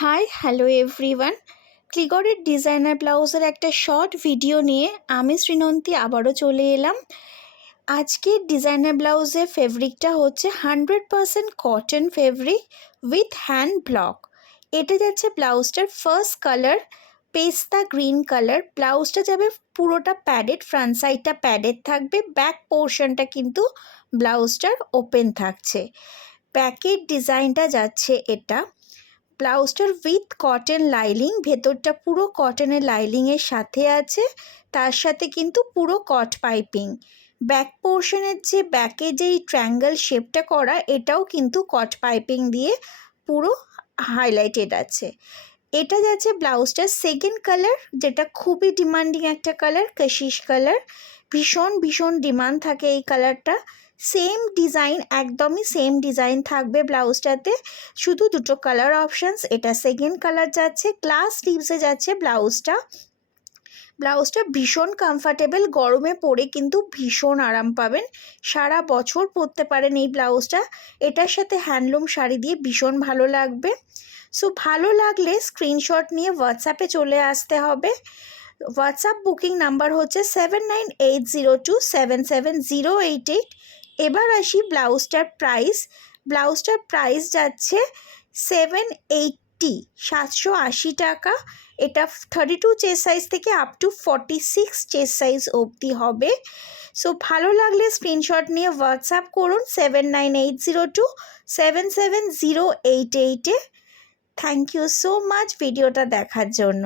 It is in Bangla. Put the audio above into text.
হাই হ্যালো এভরিওয়ান, ক্লিগরের ডিজাইনার ব্লাউজের একটা শর্ট ভিডিও নিয়ে আমি শ্রীনন্তী আবারও চলে এলাম। আজকের ডিজাইনার ব্লাউজের ফেব্রিকটা হচ্ছে 100% cotton fabric with hand block. এটা যাচ্ছে ব্লাউজটার ফার্স্ট কালার পেস্তা গ্রিন কালার। ব্লাউজটা যাবে পুরোটা প্যাডেড, ফ্রন্ট সাইডটা প্যাডেড থাকবে, ব্যাক পোর্শনটা কিন্তু ব্লাউজটার ওপেন থাকছে। ব্যাকের ডিজাইনটা যাচ্ছে এটা। ব্লাউজটার উইথ কটন লাইনিং, ভেতরটা পুরো কটনের লাইনিংয়ের সাথে আছে, তার সাথে কিন্তু পুরো কট পাইপিং। ব্যাক পোর্শনের যে ব্যাকে যেই ট্রায়াঙ্গেল শেপটা করা, এটাও কিন্তু কট পাইপিং দিয়ে পুরো হাইলাইটেড আছে। এটা যাচ্ছে ব্লাউজটার সেকেন্ড কালার, যেটা খুবই ডিমান্ডিং একটা কালার, কাশিশ কালার। ভীষণ ভীষণ ডিমান্ড থাকে এই কালারটা। সেম ডিজাইন, একদমই সেম ডিজাইন থাকবে ব্লাউজটাতে, শুধু দুটো কালার অপশানস। এটা সেকেন্ড কালার যাচ্ছে, গ্লাস স্লিভসে যাচ্ছে ব্লাউজটা। ব্লাউজটা ভীষণ কমফর্টেবল, গরমে পরে কিন্তু ভীষণ আরাম পাবেন, সারা বছর পরতে পারেন এই ব্লাউজটা। এটার সাথে হ্যান্ডলুম শাড়ি দিয়ে ভীষণ ভালো লাগবে। সো ভালো লাগলে স্ক্রিনশট নিয়ে হোয়াটসঅ্যাপে চলে আসতে হবে। হোয়াটসঅ্যাপ বুকিং নাম্বার হচ্ছে 7802777088। এবার আসি ব্লাউজটার প্রাইস। ব্লাউজটার প্রাইস যাচ্ছে 780 টাকা। এটা 32 চেস্ট সাইজ থেকে আপ টু 46 চেস্ট সাইজ অবধি হবে। সো ভালো লাগলে স্ক্রিনশট নিয়ে হোয়াটসঅ্যাপ করুন 7980277088-এ। থ্যাংক ইউ সো মাচ ভিডিওটা দেখার জন্য।